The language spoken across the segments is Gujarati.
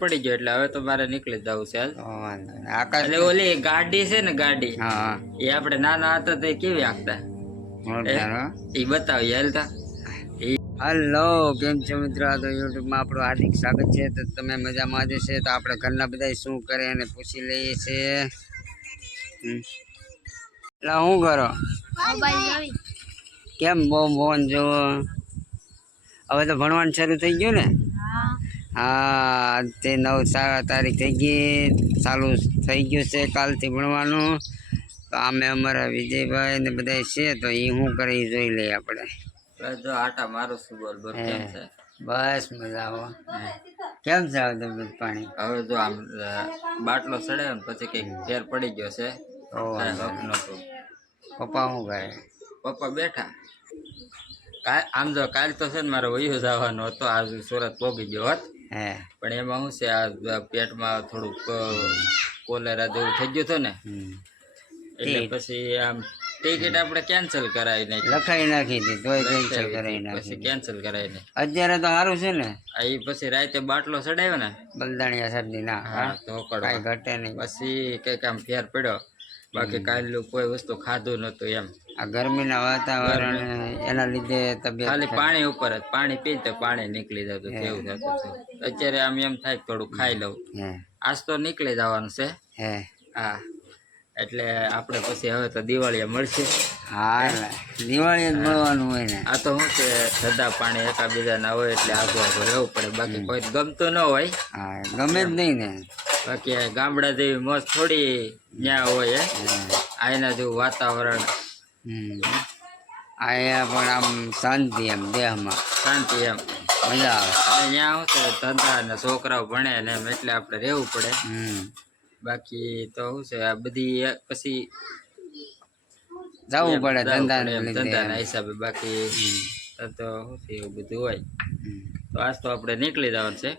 પડી ગયો એટલે હવે તો મારે નીકળી જવું છે હાલ. વાંધો નહીં. આકાશ એટલે ઓલી ગાડી છે ને ગાડી હા એ આપણે નાના હતા તો કેવી આખતા મોરદાર હો. એ બતાવી હાલતા. હલો કેમ છો મિત્રો? આ તો યુટ્યુબમાં આપણું હાર્દિક સ્વાગત છે. તો તમે મજામાં જ છે તો આપણે ઘરના બધા શું કરે અને પૂછી લઈએ છીએ. એટલે શું કરો? કેમ બહુ મોહન જોવો? હવે તો ભણવાનું શરૂ થઈ ગયું ને? હા તે 9 તારીખ થઈ ગઈ, ચાલુ થઈ ગયું છે કાલથી ભણવાનું. તો આમે અમારા વિજયભાઈ ને બધા છે તો એ શું કરે એ જોઈ લઈએ આપણે. જો આટા મારું છું. બોલ બોલ કેમ છે? બસ મજા આવો. કેમ છે હવે તબિયત પાણી? હવે જો આમ બાટલો ચડાવ્યો ને પછી કઈક ફેર પડી ગયો છે. પપ્પા શું કરે? પપ્પા બેઠા. આમ જો કાલ તો છે ને મારે વયું જવાનો હતો, આજ સુરત પહોંચી ગયો હોત. હે પણ એમાં શું છે આ પેટમાં થોડુંક કોલેરા જેવું થઈ ગયું હતું ને એટલે પછી આમ ટિકિટ આપણે કેન્સલ કરાવી નાખી. લખાઈ નાખી હતી તોય કેન્સલ કરાવી નાખી. પછી કેન્સલ કરાવી નાખી. અત્યારે તો સારું છે ને? એ પછી રાતે બાટલો ચડાવ્યો ને બલદાણિયા શરદી ના હા તો કઈ ઘટે નહીં. પછી કઈક આમ ફેર પડ્યો. બાકી કાલનું કોઈ વસ્તુ ખાધું નતું એમ. આ ગરમીના વાતાવરણ એના લીધે તબિયત ખાલી પાણી ઉપર જ પાણી પી તો પાણી નીકળી જતું કેવું થતું છે. અત્યારે આમ એમ થાય થોડું ખાઈ લઉં. આજ તો નીકળી જવાનું છે. હે હા એટલે આપણે પછી હવે તો દિવાળીએ મળશે. હા દિવાળી જ મળવાનું હોય ને. આ તો શું છે ધંધા પાણી એકાબીજા ના હોય એટલે આગળ આગળ રહેવું પડે. બાકી કોઈ ગમતું ન હોય. હા ગમે જ નહીં ને. બાકી ગામડા જેવી મોજ થોડી ત્યાં હોય. આના જેવું વાતાવરણ અહીંયા પણ આમ શાંતિ એમ દેહમાં શાંતિ એમ મજા આવે. અને ત્યાં શું છે ધંધા ને છોકરાઓ ભણે ને એમ એટલે આપણે રહેવું પડે. બાકી તો શું છે આ બધી પછી જવું પડે ધંધાના હિસાબે. બાકી તો શું છે એવું બધું હોય. તો આજ તો આપણે નીકળી જવાનું છે.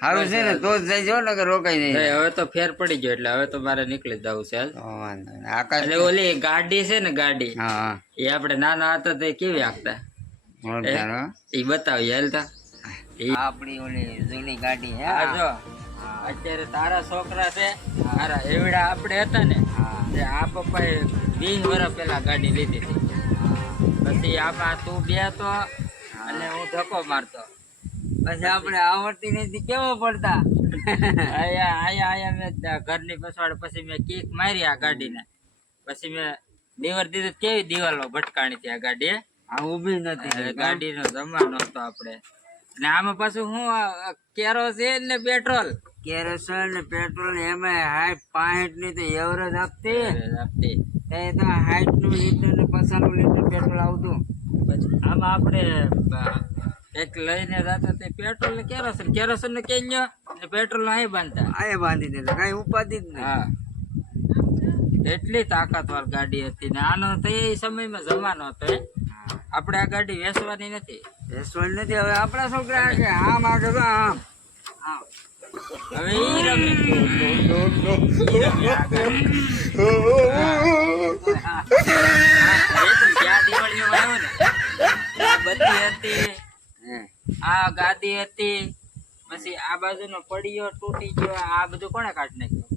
સારું છે ને તો જ જઈજો ને કે રોકાઈ જાય. હવે તો ફેર પડી ગયો એટલે હવે તો મારે નીકળી જવું છે હાલ. આકાશ એટલે ઓલી ગાડી છે ને ગાડી હા એ આપણે નાના હતા તો કેવી આખતા એ બતાવી હાલતા. આપણી ઓલી જૂની ગાડી હે. જો અત્યારે તારા છોકરા છે મારા એવડા આપણે હતા ને આ પપ્પાએ 20 વર્ષ પેલા ગાડી લીધી હતી. પછી આમાં તું બેતો અને હું ધક્કો મારતો. પછી આપણે આવડતી નથી કેવો પડતા. આયા મેં ઘરની પછવાડે પછી મેં કીક મારી આ ગાડીને. પછી મેં દીવર દીધું. કેવી દિવાલો ભટકાણી હતી આ ગાડી. આ ઊભી નથી ગાડીનો જમાનો હતો આપણે. ને આમાં પાછું શું કેરોસીન ને પેટ્રોલ. કેરોસીન ને પેટ્રોલ એમાં 60 ની તો એવરેજ આપતી એ તો 60 નું લીટર ને 50 નું લીટર પેટ્રોલ આવતું. પછી આમાં આપણે એક લઈને જતો તે પેટ્રોલ ને કેરોસીન ને કેન્યો ને પેટ્રોલ નો અહીં બાંધતા. આ બાંધી દેતા કઈ ઉપાધિ જ નહીં. હા એટલી તાકાતવાર ગાડી હતી ને આનો તો એ સમયમાં જમાનો હતો. આપણે આ ગાડી વેચવાની નથી. વેચવાની નથી. હવે આપણા છોકરા કે આમ આગળ તો આમ હવે ઈ રમે. બધી હતી આ ગાદી હતી. પછી આ બાજુનો પડીયો તૂટી ગયો. આ બધું કોણે કાઢી નાખ્યું?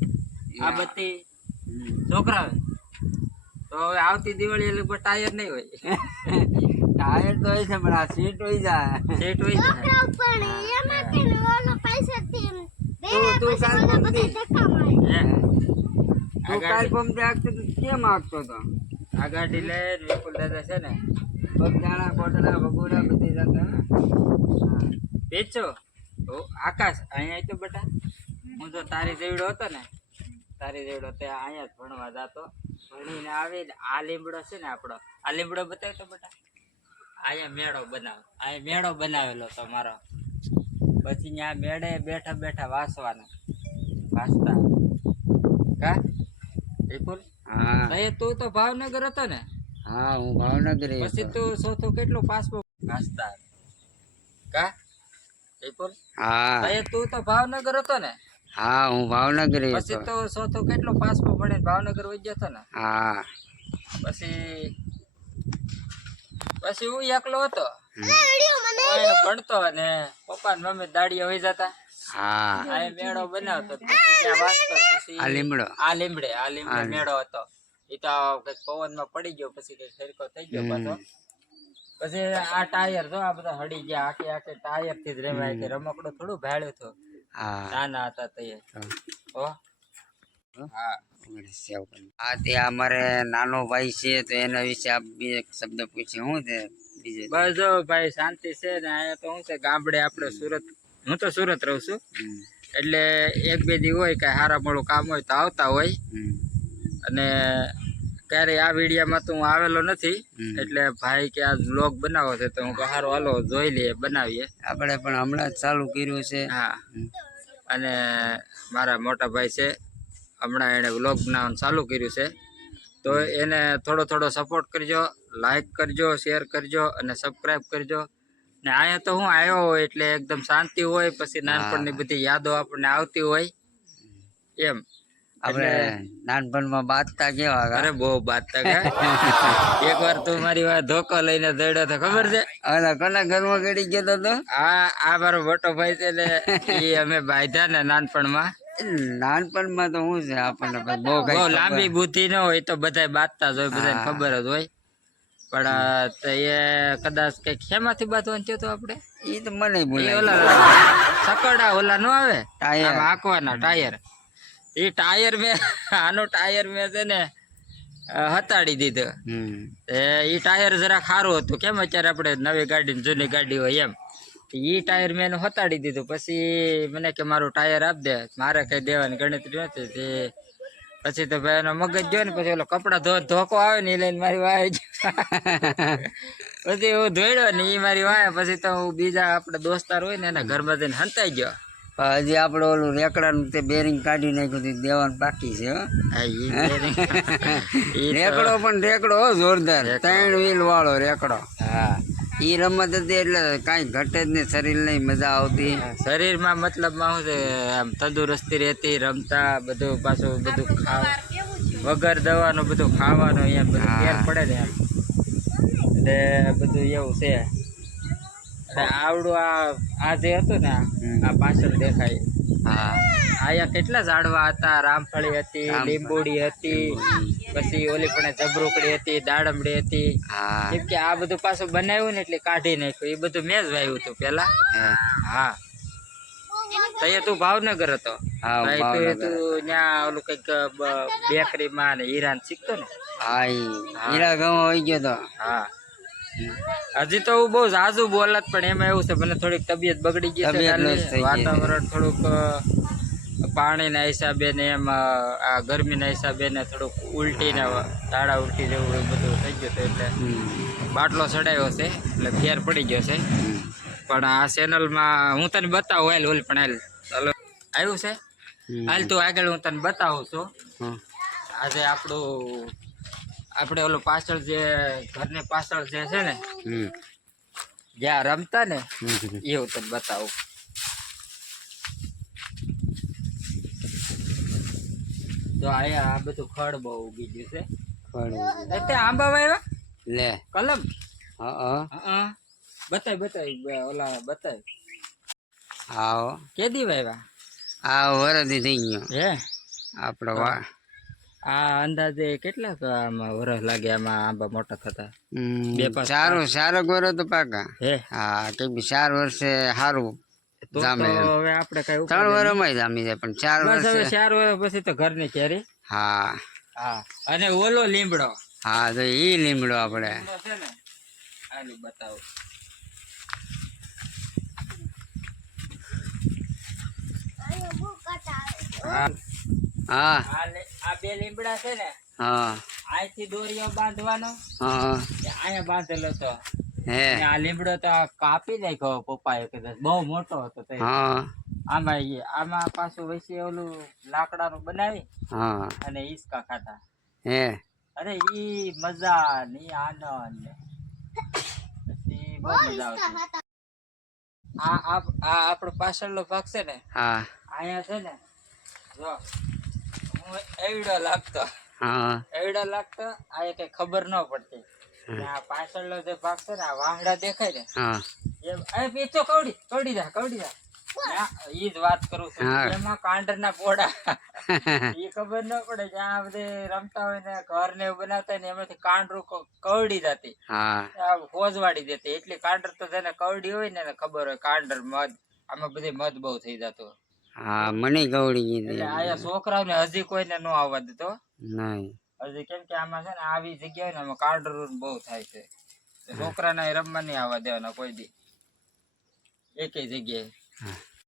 આ બધી છોકરા. તો હવે આવતી દિવાળી એટલે ટાયર નહીં હોય. ટાયર તો હોય છે પણ આ સીટ હોય જાય. સીટ હોય જાય. કેમ આગતો હતો? આ ગાડી લઈને વિપુલ દાદા છે ને બગદાણા કોટડા ભગોડા બધી જતા વેચો તો આકાશ અહીંયા તો બેટા હું તો તારી જેવડો હતો ને તારી જેવડો તે અહીંયા જ ભણવા જતો. ભણીને આવીને આ લીમડો છે ને આપણો આ લીમડો બતાવ્યો તો બેટા. અહીંયા મેળો બનાવેલો તો મારો. પછી ત્યાં મેળે બેઠા બેઠા વાંચતા કા વિપુલ. હા તું તો ભાવનગર હતો ને? હા હું ભાવનગર. પછી તું ચોથું કેટલું પાસપોર્ટ વાંચતા કા વિપુલ? હા તું તો ભાવનગર હતો ને? હા હું ભાવનગર. પછી તો ચોથું કેટલું પાસપોર્ટ ભણીને ભાવનગર વહી ગયો હતો ને? હા પછી હું એકલો હતો. હું ભણતો અને પપ્પા ને મમ્મી દાડીએ હોઈ જતા. હા આ મેળો બનાવતો પછી ત્યાં વાંચતો પછી આ લીમડો આ લીમડે મેળો હતો. એ તો કઈક પવન માં પડી ગયો પછી કઈક સરખો થઈ ગયો પાછો. પછી આ ટાયર જો આ બધા હડી ગયા આખે ટાયર થી જ રેવાય કે રમકડું થોડું ભાડ્યું હતું. હા નાના હતા તે. ઓ હા હા તે અમારે નાનો ભાઈ છે તો એના વિશે આપ બે એક શબ્દ પૂછ્યો શું છે બીજે બસ જો ભાઈ શાંતિ છે ને. અહીંયા તો શું છે ગામડે આપણે સુરત, હું તો સુરત રહું છું એટલે એક બે દી હોય કઈ હારા મોડું કામ હોય તો આવતા હોય. અને ક્યારે આ વિડીયામાં તો હું આવેલો નથી એટલે ભાઈ કે આ વ્લોગ બનાવો છે તો હું કહું હારું હાલો જોઈ લઈએ બનાવીએ. આપણે પણ હમણાં જ ચાલુ કર્યું છે. હા અને મારા મોટા ભાઈ છે હમણાં એને વ્લોગ બનાવવાનું ચાલુ કર્યું છે તો એને થોડો સપોર્ટ કરજો, લાઈક કરજો, શેર કરજો અને સબસ્ક્રાઈબ કરજો. ને અહીંયા તો હું આવ્યો હોય એટલે એકદમ શાંતિ હોય, પછી નાનપણની બધી યાદો આપણને આવતી હોય એમ. આપણે નાનપણમાં બાતતા કેવા હતા? અરે બહુ બાતતા એક વાર તું મારી વાત ધોકો લઈને દોડ્યો તો ખબર છે? હવે કોના ઘરમાં ગળી ગયો તો? આ મારો મોટો ભાઈ છે ને એ અમે બાંધ્યા ને નાનપણમાં. નાનપણમાં તો શું છે આપણને બહુ લાંબી બુદ્ધિ ન હોય તો બધા બાંધતા જ હોય, બધાને ખબર જ હોય. પણ એ કદાચ કઈક શેમાંથી બાંધવાનું થયું હતું આપણે? એ તો મને બોલે સકડા ઓલા નો આવે હાંકવાના ટાયર. એ ટાયર મેં આનો ટાયર મેં છે ને હતાડી દીધો. એ ટાયર જરા સારું હતું, કેમ અત્યારે આપણે નવી ગાડી જૂની ગાડી હોય એમ. એ ટાયર મેં એનું હતાડી દીધું. પછી મને કે મારું ટાયર આપ દે, મારે કઈ દેવાની ગણતરી નથી. તે પછી તો ભાઈ એનો મગજ ગયો ને પછી ઓલો કપડા ધોકો આવે ને એ લઈને મારી વાય પછી હું ધોડ્યો ને એ મારી વાય. પછી તો હું બીજા આપડે દોસ્તાર હોય ને એના ઘરમાં જઈને હંતાઈ ગયો. હજી આપડે ઓલું રેકડાનું તે બેરિંગ કાઢી નાખ્યું દેવાનું બાકી છે. રેકડો પણ રેકડો જોરદાર 3 વ્હીલ વાળો રેકડો. હા ઈ રમત હતી એટલે કઈ ઘટે જ નહીં, શરીર નહીં મજા આવતી. શરીરમાં મતલબમાં શું છે આમ તંદુરસ્તી રહેતી, રમતા બધું પાછું બધું વગર દવાનું બધું ખાવાનું એમ બધું ફેર પડે ને એમ. એટલે બધું એવું છે. આવડું આ જે હતું ને આ પાછળ દેખાય, આયા કેટલા ઝાડવા હતા. રામફળી હતી, લીંબોડી હતી, પછી ઓલી પણ જબરૂકડી હતી, દાડમડી હતી. કેમ કે આ બધું પાછું બનાવ્યું ને એટલે કાઢી નાખ્યું. એ બધું મેં જ વાવ્યું હતું પેલા. હા તૈયાર તું ભાવનગર હતો ભાઈ, તું ત્યાં ઓલું કઈક બેકરી માં ને હીરાન શીખતો ને? હા હીરા ગામ આવી ગયો તો. હા હજી તો હું બહુ ઝાઝુ બોલત, પણ એમાં એવું છે મને થોડીક તબિયત બગડી ગઈ છે. વાતાવરણ થોડુંક પાણીના હિસાબે ને એમ આ ગરમીના હિસાબે ને થોડુંક ઉલટી ને ઝાડા ઉલટી જેવું બધું થઈ ગયું હતું. એટલે બાટલો ચડાવ્યો છે એટલે ફેર પડી ગયો છે. પણ આ ચેનલમાં હું તને બતાવું હાલ ઓલ પણ હાલ ચાલો આવ્યું છે હાલ તું આગળ હું તને બતાવું છું. આજે આપણે ઓલું પાછળ જે ઘરની પાછળ જે છે ને જ્યાં રમતા ને એવું તને બતાવું. તો અહીંયા આ બધું ખડ બહુ ઉગી ગયું છે. એટલે આંબા વાવ્યા લે કલમ. હા બતાય ઓલા બતાય. આવો કેદી વાવ્યા? આ વરદી થઈ ગયો હે આપણો. આ અંદાજે કેટલા આમાં વરસ લાગે આમાં આંબા મોટા થતા? 4 વર્ષ તો પાકા. હે હા કેમ કે 4 વર્ષે સારું જામે. હવે આપણે કઈ 3 વર્ષમાં જામી જાય પણ 4 વર્ષ 4 વર્ષ પછી તો ઘરની કેરી. હા હા અને ઓલો લીમડો. હા તો ઈ લીમડો આપણે છે ને આલું બતાવો. હા આ બે લીમડા છે ને હા અહીંથી દોરીઓ બાંધવાનો હા અહીંયા બાંધેલો હતો. હે આ લીમડો તો કાપી નાખ્યો પપ્પાએ કદાચ, બહુ મોટો હતો. હા આમાં પાછું વૈસે ઓલું લાકડાનું બનાવી અને હિંચકા ખાતા. હે અરે ઈ મજા ને આનંદ ને પછી બહુ મજા આવતી. આ આપણો પાછળનો ભાગ છે ને અહીંયા છે ને જો હું એવડો લાગતો. આ કઈ ખબર ન પડતી. અને આ પાછળનો જે ભાગ છે ને આ વાંગડા દેખાય ને હા એમ એ પેચો કવડી જા ઈ જ વાત કરું છું હા. એમાં કાંડરના પોડા એ ખબર ન પડે જ્યાં બધે રમતા હોય ને ઘર ને એવું બનાવતા હોય ને એમાંથી કાંડરું કવડી જતી હા હોજવાડી દેતી એટલી કાંડર તો જેને કવડી હોય ને એને ખબર હોય કાંડર મધ આમાં બધી મધ બહુ થઈ જતો હા મને ગવડી એટલે ગઈ આયા છોકરાઓને હજી કોઈને ન આવવા દેતો નહીં હજી કેમ કે આમાં છે ને આવી જગ્યા હોય ને આમાં કાંડરું બહુ થાય છે છોકરાને રમવા નહીં આવવા દેવાના કોઈ દી એકેય જગ્યાએ હા